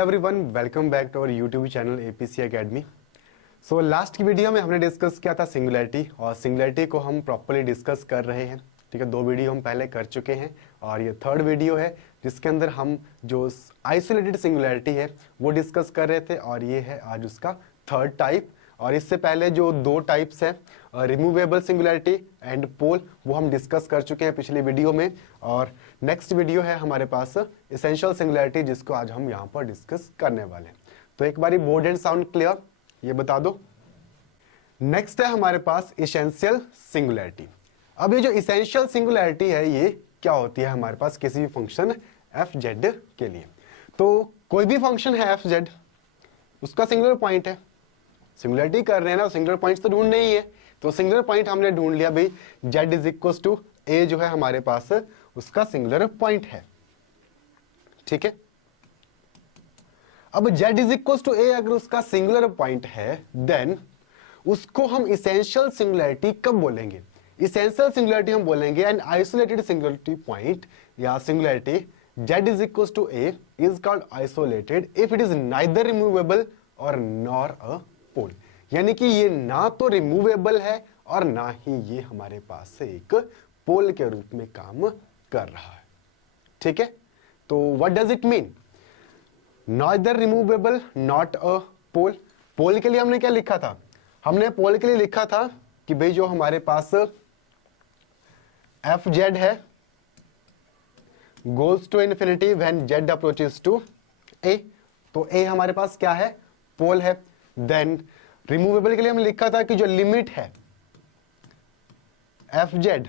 Everyone, welcome back to our YouTube channel APC academy. So last की video में हमने discuss किया था सिंगुलैरिटी, और सिंगुलैरिटी को हम प्रॉपर्ली डिस्कस कर रहे हैं। ठीक है, 2 वीडियो हम पहले कर चुके हैं और ये 3rd वीडियो है जिसके अंदर हम जो आइसोलेटेड सिंगुलैरिटी है वो डिस्कस कर रहे थे, और ये है आज उसका 3rd टाइप। और इससे पहले जो 2 टाइप्स है, रिमूवेबल सिंगुलैरिटी एंड पोल, वो हम डिस्कस कर चुके हैं पिछली वीडियो में। और नेक्स्ट वीडियो है हमारे पास एसेंशियल सिंगुलैरिटी, जिसको आज हम यहाँ पर डिस्कस करने वाले हैं। तो एक बारी बोर्ड एंड साउंड क्लियर ये बता दो। नेक्स्ट है हमारे पास एसेंशियल सिंगुलैरिटी। अब ये जो एसेंशियल सिंगुलैरिटी है ये क्या होती है हमारे पास किसी भी फंक्शन एफ जेड के लिए। तो कोई भी फंक्शन है एफ जेड, उसका सिंगुलर पॉइंट है, सिंगुलैरिटी कर रहे हैं ना, सिंगुलर पॉइंट्स तो ढूंढने ही है। तो सिंगुलर पॉइंट हमने ढूंढ लिया भाई, z इज इक्वल टू ए जो है हमारे पास उसका सिंगुलर पॉइंट है। ठीक है, अब z इज इक्वल टू ए अगर उसका सिंगुलर पॉइंट है, देन उसको हम इसेंशियल सिंगुलैरिटी कब बोलेंगे? इसेंशियल सिंगुलैरिटी हम बोलेंगे एन आइसोलेटेड सिंगुलैरिटी पॉइंट या singularity z is equal to A is called isolated if it is neither removable और नॉर अ पोल। यानी कि ये ना तो रिमूवेबल है और ना ही ये हमारे पास से एक पोल के रूप में काम कर रहा है। ठीक है, तो what does it mean? Neither removable not a pole. Pole के लिए हमने क्या लिखा था? हमने पोल के लिए लिखा था कि भाई जो हमारे पास एफ जेड है goes to infinity when Z approaches to A. तो ए हमारे पास क्या है? पोल है। देन रिमूवेबल के लिए हमने लिखा था कि जो लिमिट है एफ जेड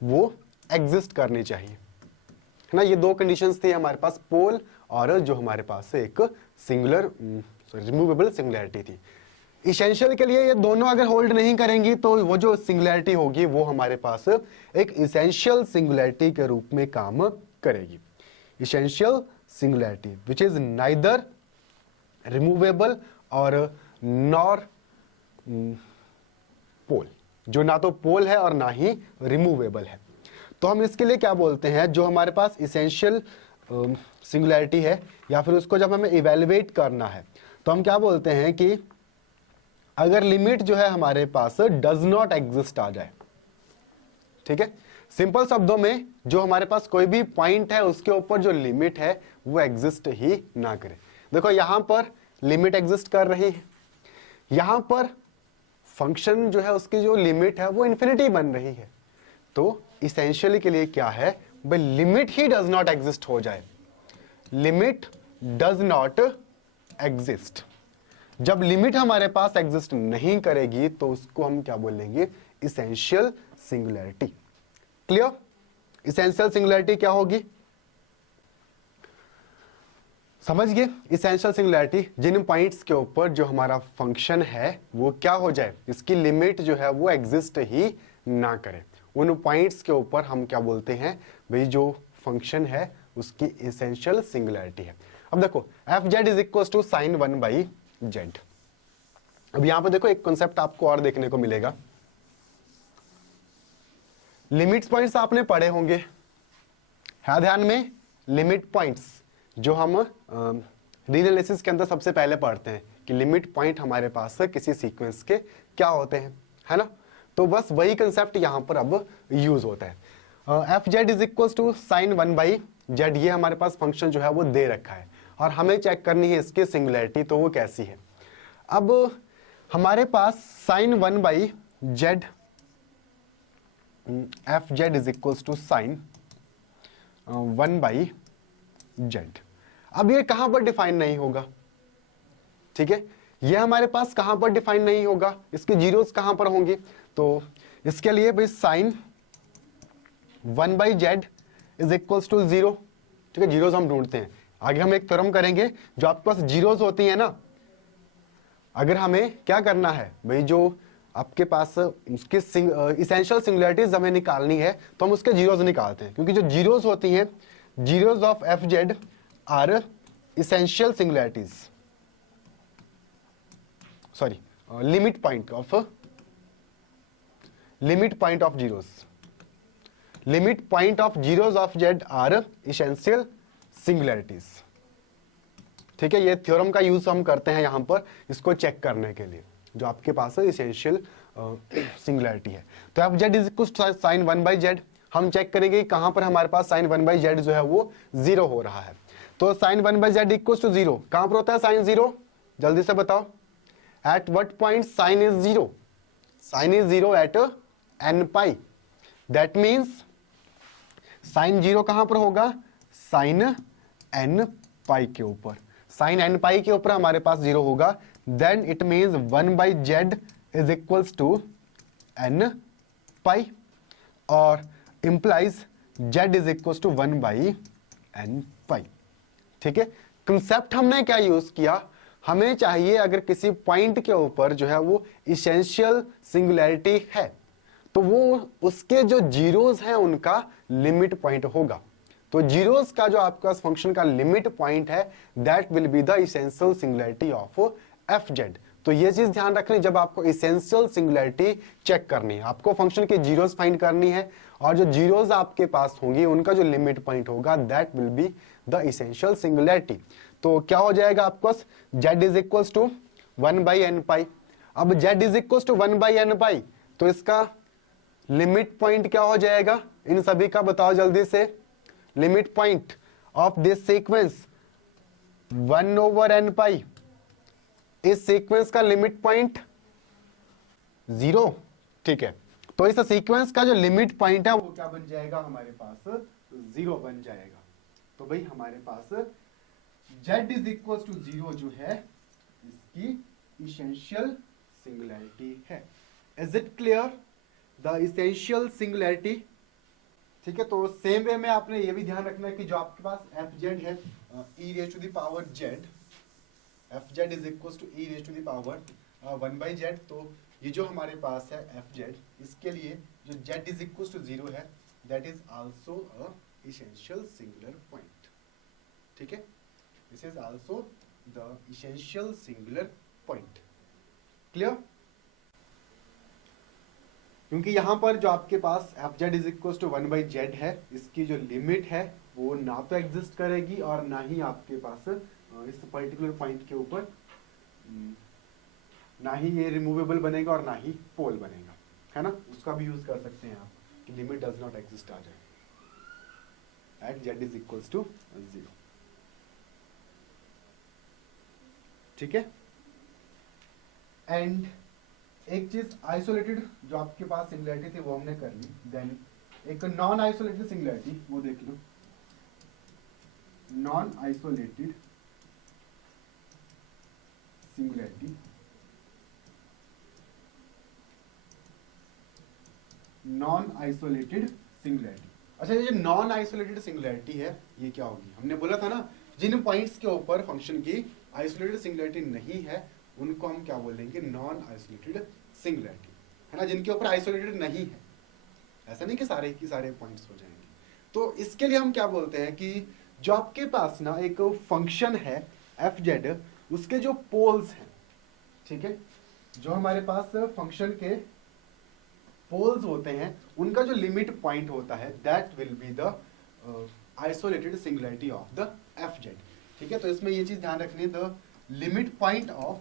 वो एग्जिस्ट करनी चाहिए, है ना। ये 2 कंडीशंस थी हमारे पास, पोल और जो हमारे पास एक सिंगुलर रिमूवेबल सिंगुलैरिटी थी। इसेंशियल के लिए ये दोनों अगर होल्ड नहीं करेंगी तो वो जो सिंगुलैरिटी होगी वो हमारे पास एक इसेंशियल सिंगुलैरिटी के रूप में काम करेगी। Essential singularity which is neither removable और नॉर पोल, जो ना तो पोल है और ना ही रिमूवेबल है। तो हम इसके लिए क्या बोलते हैं? जो हमारे पास इसेंशियल सिंगुलैरिटी है या फिर उसको जब हमें इवेलुएट करना है तो हम क्या बोलते हैं कि अगर लिमिट जो है हमारे पास डज नॉट एग्जिस्ट आ जाए। ठीक है, सिंपल शब्दों में जो हमारे पास कोई भी पॉइंट है उसके ऊपर जो लिमिट है वो एग्जिस्ट ही ना करे। देखो यहां पर लिमिट एग्जिस्ट कर रही है, यहां पर फंक्शन जो है उसकी जो लिमिट है वो इंफिनिटी बन रही है। तो इसेंशियली के लिए क्या है भाई, limit he does not exist हो जाए। लिमिट डज नॉट एग्जिस्ट, जब लिमिट हमारे पास एग्जिस्ट नहीं करेगी तो उसको हम क्या बोलेंगे? Essential singularity. Clear? Essential singularity क्या होगी समझ गए? इसेंशियल सिंगुलैरिटी जिन पॉइंट्स के ऊपर जो हमारा फंक्शन है वो क्या हो जाए, इसकी लिमिट जो है वो एग्जिस्ट ही ना करे, उन पॉइंट्स के ऊपर हम क्या बोलते हैं भाई, जो फंक्शन है उसकी इसेंशियल सिंगुलैरिटी है। अब देखो F Z is equal to sine 1 by Z. अब यहां पर देखो एक कॉन्सेप्ट आपको और देखने को मिलेगा। लिमिट पॉइंट्स आपने पढ़े होंगे, है ध्यान में? लिमिट पॉइंट्स जो हम रीएनालिसिस के अंदर सबसे पहले पढ़ते हैं कि लिमिट पॉइंट हमारे पास किसी सीक्वेंस के क्या होते हैं, है ना। तो बस वही कंसेप्ट यहां पर अब यूज होता है। F Z is equal to sine 1 by Z, ये हमारे पास फंक्शन जो है वो दे रखा है और हमें चेक करनी है इसकी सिंगुलैरिटी, तो वो कैसी है। अब हमारे पास sine 1 by Z, F Z is equal to sine 1 by Z. अब ये कहां पर डिफाइन नहीं होगा? ठीक है, ये हमारे पास कहां पर डिफाइन नहीं होगा, इसके जीरोस कहां पर होंगे? तो इसके लिए भाई sine 1 by z is equal to 0। ठीक है, जीरोस हम ढूंढते हैं। आगे हम एक थ्योरम करेंगे, जो आपके पास जीरोस होती है ना, अगर हमें क्या करना है भाई, जो आपके पास उसके इसेंशियल सिंगुलैरिटीज हमें निकालनी है तो हम उसके जीरोस निकालते हैं, क्योंकि जो जीरोस होती हैं, zeros of F Z are essential singularities, sorry limit point of zeros. Limit point of zeros of Z are essential singularities. ठीक है, ये थ्योरम का यूज हम करते हैं यहाँ पर इसको चेक करने के लिए, जो आपके पास इसेंशियल सिंगुलैरिटी है। तो अब z is equal to sine 1/z, हम चेक करेंगे कि कहां पर हमारे पास साइन 1/z जो है वो 0 हो रहा है। तो साइन 1/z इक्वल टू 0 कहां पर होता है साइन 0, जल्दी से बताओ, at what point sine is 0, sine is 0 at n pi, that means sine 0 कहां पर होगा, साइन n पाई के ऊपर, साइन n पाई के ऊपर हमारे पास 0 होगा, then it means 1/z is equals to n pi, और implies z is equals to 1/n pi. ठीक है, कंसेप्ट हमने क्या यूज किया, हमें चाहिए अगर किसी पॉइंट के ऊपर जो है वो इसेंशियल सिंगुलैरिटी है तो वो उसके जो जीरोस हैं उनका लिमिट पॉइंट होगा। तो जीरोस का जो आपका फंक्शन का लिमिट पॉइंट है that will be the essential singularity of F Z. तो ये चीज ध्यान रखनी, जब आपको इसेंशियल सिंगुलैरिटी चेक करनी है, आपको फंक्शन के जीरोस फाइंड करनी है, और जो जीरोस आपके पास होंगी उनका जो लिमिट पॉइंट होगा that will be the essential singularity. तो क्या हो जाएगा आपको, z is equals to 1/n pi. अब z is equals to 1/n pi, तो इसका लिमिट पॉइंट क्या हो जाएगा, इन सभी का बताओ जल्दी से। Limit point of this sequence 1/n पाई, इस सीक्वेंस का लिमिट पॉइंट 0। ठीक है, तो इस सीक्वेंस का जो लिमिट पॉइंट है वो क्या बन जाएगा हमारे पास, 0 बन जाएगा। तो भाई हमारे पास z इज इक्वल टू 0 जो है इसकी इसेंशियल सिंगुलैरिटी है। Is it clear, the essential singularity. ठीक है, तो सेम वे में आपने ये भी ध्यान रखना है कि जो आपके पास एफ जेड है e raise to the power z, F Z is equal to e raise to the power 1/z। तो ये जो हमारे पास है एफ जेड, इसके लिए जो z इज इक्वल टू 0 है that is also a essential singular point. ठीक है, this is also the essential singular point. Clear, क्योंकि यहां पर जो आपके पास F Z is equal to 1/z है, इसकी जो लिमिट है वो ना तो एग्जिस्ट करेगी और ना ही आपके पास इस पर्टिकुलर पॉइंट के ऊपर ना ही ये रिमूवेबल बनेगा और ना ही पोल बनेगा, है ना। उसका भी यूज कर सकते हैं आप कि लिमिट डज नॉट एग्जिस्ट आ जाए at z is equal to 0। ठीक है, एंड एक चीज आइसोलेटेड जो आपके पास सिंगुलैरिटी थी वो हमने कर ली, देन एक नॉन आइसोलेटेड सिंगुलैरिटी वो देख लो। Non isolated singularity, non isolated singularity. अच्छा, ये जो नॉन आइसोलेटेड सिंगुलैरिटी है ये क्या होगी, हमने बोला था ना जिन पॉइंट्स के ऊपर फंक्शन की आइसोलेटेड सिंगुलैरिटी नहीं है उनको हम क्या बोलेंगे, नॉन आइसोलेटेड सिंगुलैरिटी, है ना। जिनके ऊपर आइसोलेटेड नहीं है, ऐसा नहीं कि सारे की सारे पॉइंट्स हो जाएंगे। तो इसके लिए हम क्या बोलते हैं कि जो आपके पास ना एक फंक्शन है एफ जेड, उसके जो पोल्स हैं, ठीक है, जो हमारे पास फंक्शन के पोल्स होते हैं उनका जो लिमिट पॉइंट होता है that will be the isolated singularity of the F Z. ठीक है, तो इसमें ये चीज ध्यान रखनी है, the limit point of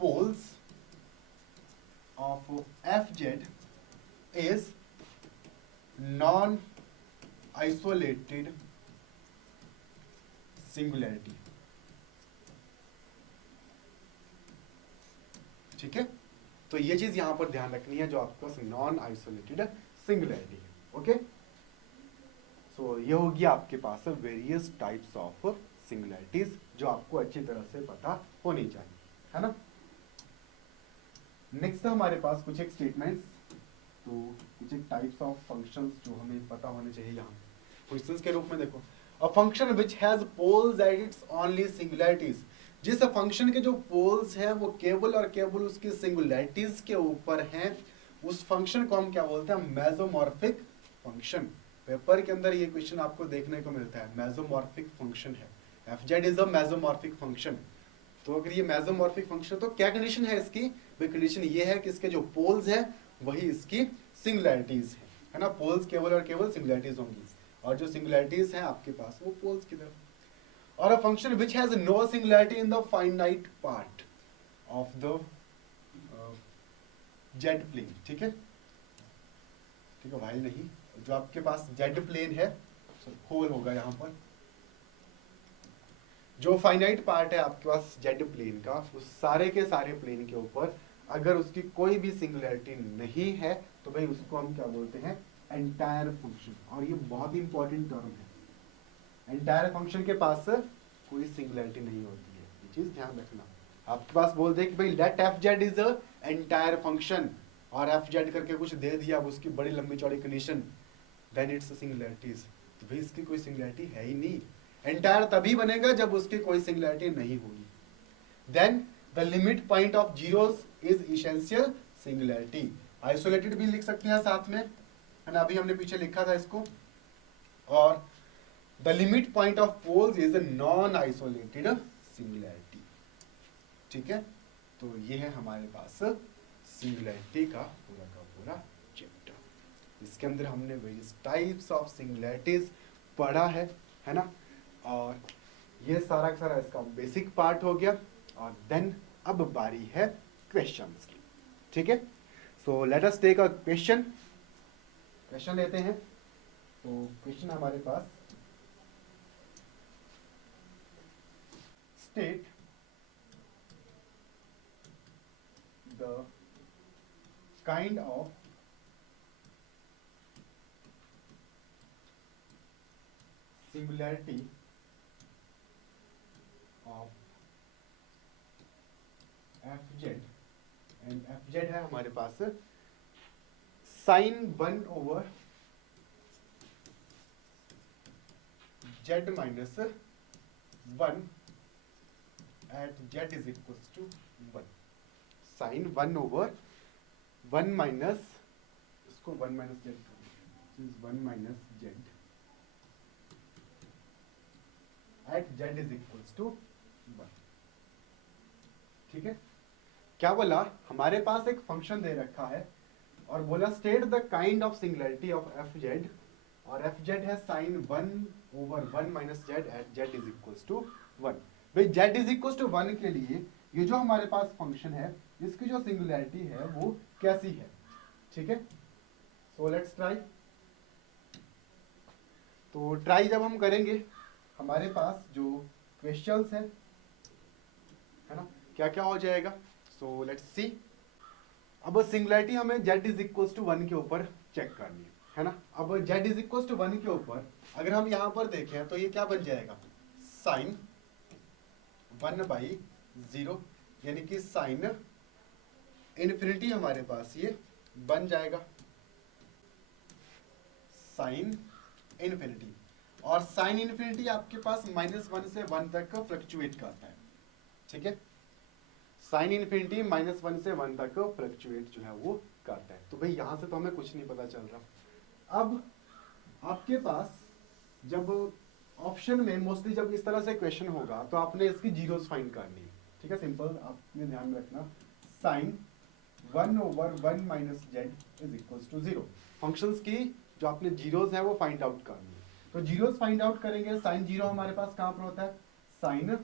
poles of fz is non-isolated singularity। ठीक है, तो ये चीज यहां पर ध्यान रखनी है जो आपके पास नॉन आइसोलेटेड सिंगुलैरिटी है। ओके, सो ये होगी आपके पास वेरियस टाइप्स ऑफ सिंगुलैरिटीज जो आपको अच्छी तरह से पता होनी चाहिए, है ना। नेक्स्ट हमारे पास कुछ एक स्टेटमेंट्स, तो कुछ एक टाइप्स ऑफ फंक्शंस जो हमें पता होने चाहिए यहाँ क्वेश्चंस के रूप में। देखो, a function which has poles at its only singularities, जिस फंक्शन के जो पोल्स हैं वो केवल और केवल उसकी सिंगुलैरिटीज के ऊपर हैं, उस फंक्शन को हम क्या बोलते हैं, मेसोमॉर्फिक फंक्शन। पेपर के अंदर ये क्वेश्चन आपको देखने को मिलता है, मेसोमॉर्फिक फंक्शन है, F Z is a mesomorphic function. तो अगर ये मेसोमॉर्फिक फंक्शन तो क्या कंडीशन है इसकी, भाई कंडीशन ये है कि इसके जो पोल्स हैं वही इसकी सिंगुलैरिटीज है। है ना, पोल्स केवल और केवल सिंगुलरिटीज होंगी, और जो सिंगुलरिटीज हैं आपके पास वो पोल्स की तरफ। और a function which has no singularity in the finite part of the z plane, ठीक है, ठीक है, वाइल नहीं, जो आपके पास जेड प्लेन है, होल होगा यहाँ पर, जो फाइनाइट पार्ट है आपके पास जेड प्लेन का, उस सारे के सारे प्लेन के ऊपर अगर उसकी कोई भी सिंगुलरिटी नहीं है तो भाई उसको हम क्या बोलते हैं, एंटायर फंक्शन। और ये बहुत ही इंपॉर्टेंट टर्म है, एंटायर फंक्शन के पास कोई सिंगुलरिटी नहीं होती है, ये चीज ध्यान रखना। आपके पास बोल दे कि भाई let f Z is a entire function, और एफ जेड करके कुछ दे दिया, अब उसकी बड़ी लंबी चौड़ी कंडीशन, देन इट्स सिंगुलरिटीज, तो भाई इसकी कोई सिंगुलरिटी है ही नहीं। एंटायर तभी बनेगा जब उसकी कोई सिंगुलरिटी नहीं होगी। Then the limit point of zeros is essential singularity, isolated भी लिख सकते हैं साथ में, है ना, अभी हमने पीछे लिखा था इसको। और the limit point of poles is a non isolated singularity, ठीक है। तो ये है हमारे पास सिंगुलरिटी का पूरा चैप्टर। इसके अंदर हमने वेरियस टाइप्स ऑफ सिंगुलरिटीज पढ़ा है ना, और ये सारा का सारा इसका बेसिक पार्ट हो गया। और देन अब बारी है क्वेश्चंस की, ठीक है। So let us take a question लेते हैं। तो क्वेश्चन हमारे पास, state the kind of singularity of F Z, and F Z है हमारे पास sine 1 over Z minus 1 at Z is equal to 1, sine 1 over 1 minus, इसको 1 minus Z, 1 minus Z at Z is equal to 1, ठीक है। क्या बोला, हमारे पास एक फंक्शन दे रखा है और बोला state the kind of singularity of F z, और एफ जेड है sine 1 over 1 minus Z at Z is equal to 1। भाई जेड इज इक्वल टू 1 के लिए ये जो हमारे पास फंक्शन है इसकी जो सिंगुलरिटी है वो कैसी है, ठीक है। So let's try. तो ट्राई जब हम करेंगे, हमारे पास जो क्वेश्चंस है ना, क्या क्या हो जाएगा। So let's see. अब सिंगुलरिटी हमें z इज इक्वल टू 1 के ऊपर चेक करनी है ना। अब z इज इक्वल टू 1 के ऊपर अगर हम यहां पर देखें तो ये क्या बन जाएगा, साइन 1/0, यानी कि साइन इन्फिनिटी हमारे पास ये बन जाएगा, साइन इन्फिनिटी। और साइन इन्फिनिटी आपके पास -1 से 1 तक का फ्लक्चुएट करता है, ठीक है। साइन इन्फिनिटी -1 से 1 तक फ्लक्चुएट जो है वो करता है। तो भाई यहां से तो हमें कुछ नहीं पता चल रहा। अब आपके पास जब ऑप्शन में मोस्टली जब इस तरह से क्वेश्चन होगा तो आपने इसकी जीरोस फाइंड करनी है, ठीक है। सिंपल आपने ध्यान में रखना, sine 1 over 1 minus z is equal to 0, functions की जो आपने जीरोस है वो फाइंड आउट करनी है। तो जीरोस फाइंड आउट करेंगे, साइन 0 हमारे पास कहां पर होता है, साइन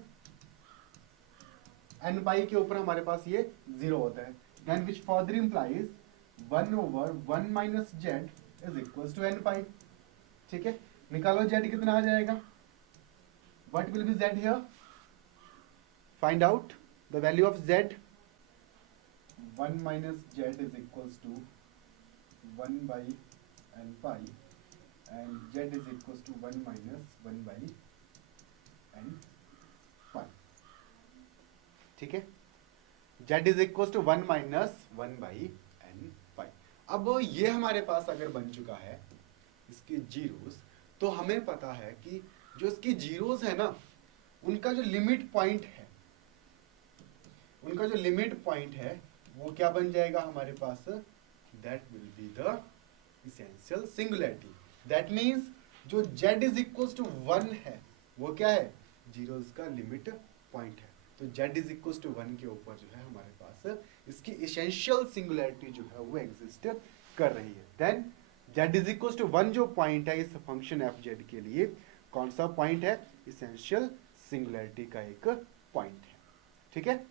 n पाई के ऊपर हमारे पास ये 0 होता है, then which further implies 1 over 1 minus z is equal to n pi, ठीक है। निकालो z कितना आ जाएगा, what will be z here, find out the value of z, 1 minus z is equal to 1 by n pi and z is equals to 1 minus 1 by n pi, ठीक है। z is equals to 1 minus 1 by n पाई। अब ये हमारे पास अगर बन चुका है इसके जीरोस, तो हमें पता है कि जो इसकी जीरोस है ना उनका जो लिमिट पॉइंट है, उनका जो लिमिट पॉइंट है वो क्या बन जाएगा हमारे पास, that will be the essential singularity. That means जो z इज इक्वल टू 1 है वो क्या है, जीरोस का लिमिट पॉइंट है। तो z इज इक्वल टू 1 के ऊपर जो है हमारे पास इसकी इसेंशियल सिंगुलरिटी जो है वो एग्जिस्ट कर रही है। Then z is equal to 1 जो पॉइंट है इस फंक्शन एफ जेड के लिए कौन सा पॉइंट है, इसेंशियल सिंगुलैरिटी का एक पॉइंट है। ठीक है,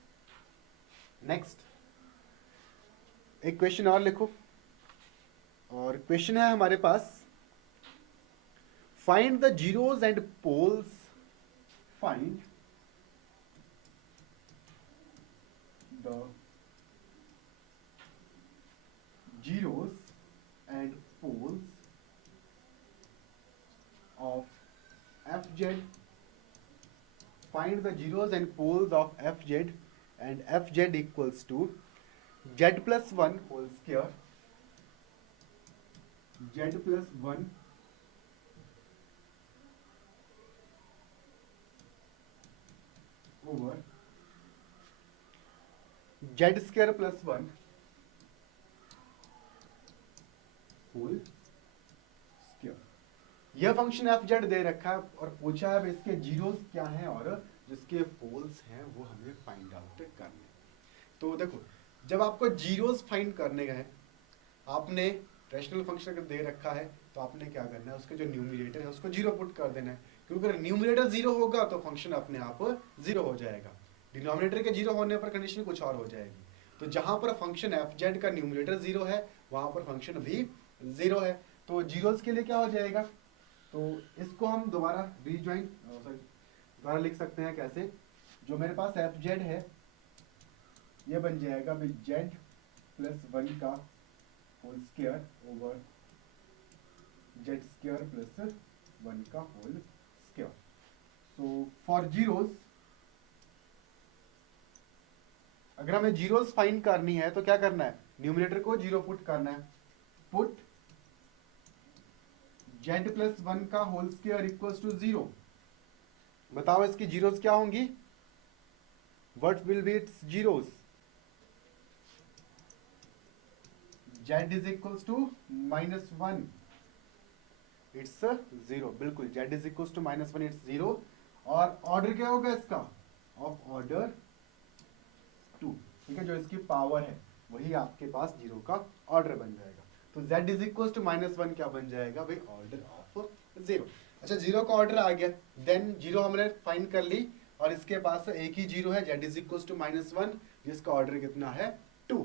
नेक्स्ट एक क्वेश्चन और लिखो, और क्वेश्चन है हमारे पास, find the zeros and poles, find the zeros and poles of fz, find the zeros and poles of fz and fz equals to z plus 1 whole square, z plus 1 over z square plus 1 whole square. यह function f z दे रखा है और पूछा है इसके zeros क्या हैं और जिसके पोल्स हैं वो हमें फाइंड आउट करने। तो देखो, जब आपको जीरोस फाइंड करने का है, आपने रैशनल फंक्शन अगर दे रखा है तो आपने क्या करना है, उसके जो न्यूमरेटर है उसको जीरो पुट कर देना है, क्योंकि अगर न्यूमरेटर जीरो होगा तो फंक्शन अपने आप जीरो हो जाएगा। डिनोमिनेटर के जीरो होने पर कंडीशन कुछ और हो जाएगी। तो जहां पर फंक्शन एफ जेड का न्यूमरेटर जीरो है वहां पर फंक्शन भी जीरो है। तो जीरोस के लिए क्या हो जाएगा, तो इसको हम दोबारा रीज्वाइन दोबारा लिख सकते हैं कैसे, जो मेरे पास एफ जेड है ये बन जाएगा जेड प्लस 1 का whole square over z square plus 1 का whole square. So for zeros, अगर हमें जीरोस फाइंड करनी है तो क्या करना है, न्यूमरेटर को जीरो पुट करना है, पुट z प्लस 1 का होल स्क्वायर इक्वल्स टू 0। बताओ इसकी जीरोस क्या होंगी, what will be its zeros, z is equals to -1, its 0, बिल्कुल z is equals to -1, its 0। और ऑर्डर क्या होगा इसका, ऑफ ऑर्डर 2, ठीक है, जो इसकी पावर है वही आपके पास जीरो का ऑर्डर बन जाएगा। तो z इज इक्वल टू -1 क्या बन जाएगा भाई, ऑर्डर ऑफ 0। अच्छा, जीरो का ऑर्डर आ गया, देन जीरो हमने फाइंड कर ली और इसके पास एक ही जीरो है, z इज इक्वल टू -1, जिसका ऑर्डर कितना है 2।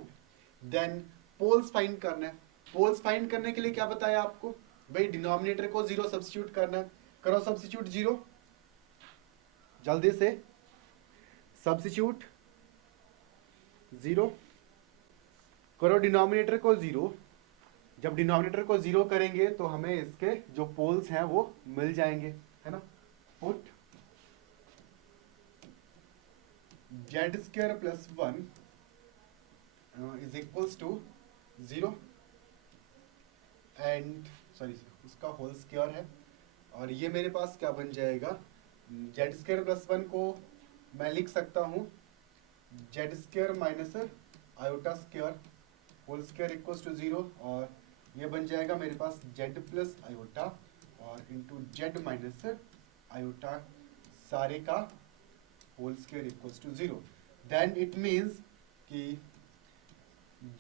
देन पोल्स फाइंड करना है। पोल्स फाइंड करने के लिए क्या बताया आपको भाई, डिनोमिनेटर को जीरो सब्स्टिट्यूट करना है। करो सब्स्टिट्यूट जीरो, जल्दी से सब्स्टिट्यूट जीरो करो, डिनोमिनेटर को जीरो। जब डिनोमिनेटर को जीरो करेंगे तो हमें इसके जो पोल्स हैं वो मिल जाएंगे, है ना। Put z square plus 1 is equals to 0 and sorry उसका होल स्क्वायर है, और ये मेरे पास क्या बन जाएगा, जेड स्क्वायर प्लस 1 को मैं लिख सकता हूँ Z square minus iota square whole square equals to 0, और ये बन जाएगा मेरे पास जेड प्लस आयोटा और इंटू जेड माइनस आयोटा सारे का whole square equals to 0। Then it means कि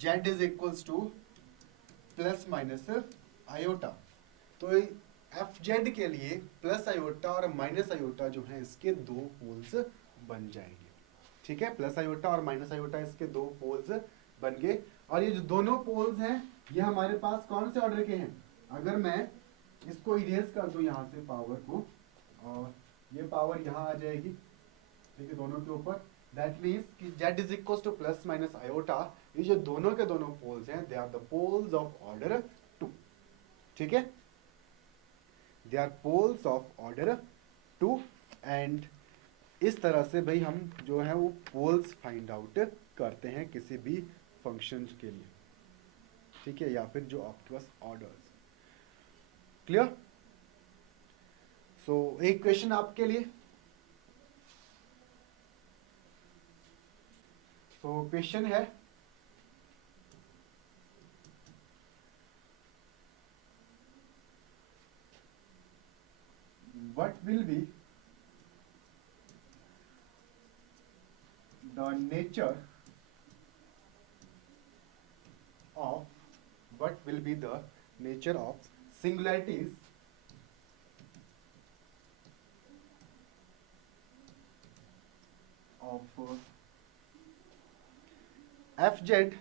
Z is equals to plus minus iota. तो एफ जेड के लिए प्लस आयोटा और माइनस आयोटा जो है इसके दो पोल्स बन जाएंगे, ठीक है, प्लस आयोटा और माइनस आयोटा इसके दो पोल्स बन गए। और ये जो दोनों पोल्स हैं ये हमारे पास कौन से ऑर्डर के हैं, अगर मैं इसको इरेज कर दूं यहाँ से पावर को, और ये पावर यहाँ आ जाएगी, ठीक है, दोनों के ऊपर, दैट मीन्स कि z is equal to plus minus iota, ये जो दोनों के दोनों पोल्स हैं they are the poles of order 2, ठीक है, they are poles of order 2। And इस तरह से भाई हम जो है वो पोल्स फाइंड आउट करते हैं किसी भी फंक्शन के लिए, ठीक है, या फिर जो आपके पास ऑर्डर्स। क्लियर। सो एक क्वेश्चन आपके लिए, सो क्वेश्चन है what will be the nature of what will be the nature of singularities of F Z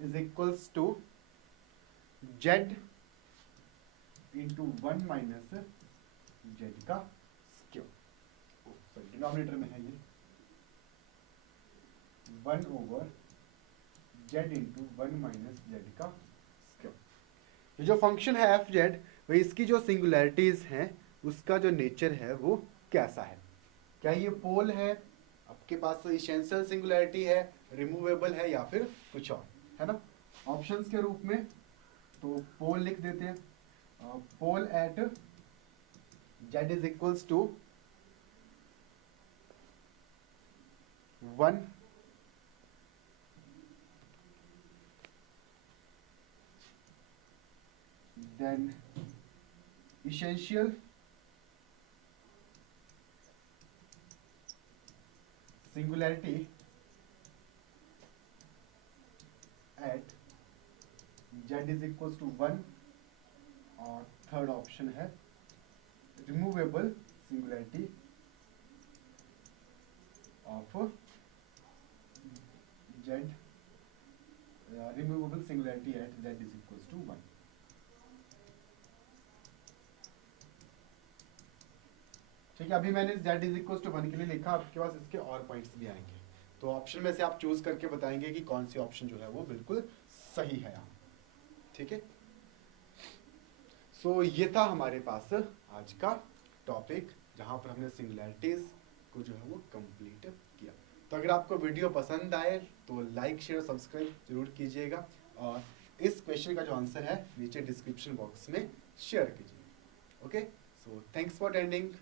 is equals to Z into 1 minus Z का स्क्वायर, सॉरी डिनोमिनेटर में है ये 1 over Z into 1 minus Z का square. ये जो function है F Z, वही इसकी जो सिंगुलैरिटीज हैं उसका जो नेचर है वो कैसा है। क्या ये पोल है, आपके पास इसेंशियल सिंगुलैरिटी है, रिमूवेबल है, या फिर कुछ और, है ना। ऑप्शंस के रूप में तो पोल लिख देते हैं, pole at z is equals to 1 then essential singularity at z is equals to 1, और थर्ड ऑप्शन है removable singularity of z, removable singularity at z is equals to 1। ठीक है, अभी मैंने z इज इक्वल्स टू 1 के लिए लिखा, आपके पास इसके और पॉइंट्स भी आएंगे, तो ऑप्शन में से आप चूज करके बताएंगे कि कौन सी ऑप्शन जो है वो बिल्कुल सही है यहाँ। ठीक है, सो ये था हमारे पास आज का टॉपिक, जहां पर हमने सिंगुलैरिटीज को जो है वो कंप्लीट किया। तो अगर आपको वीडियो पसंद आए तो लाइक शेयर सब्सक्राइब जरूर कीजिएगा, और इस क्वेश्चन का जो आंसर है नीचे डिस्क्रिप्शन बॉक्स में शेयर कीजिए। Okay, so thanks for attending.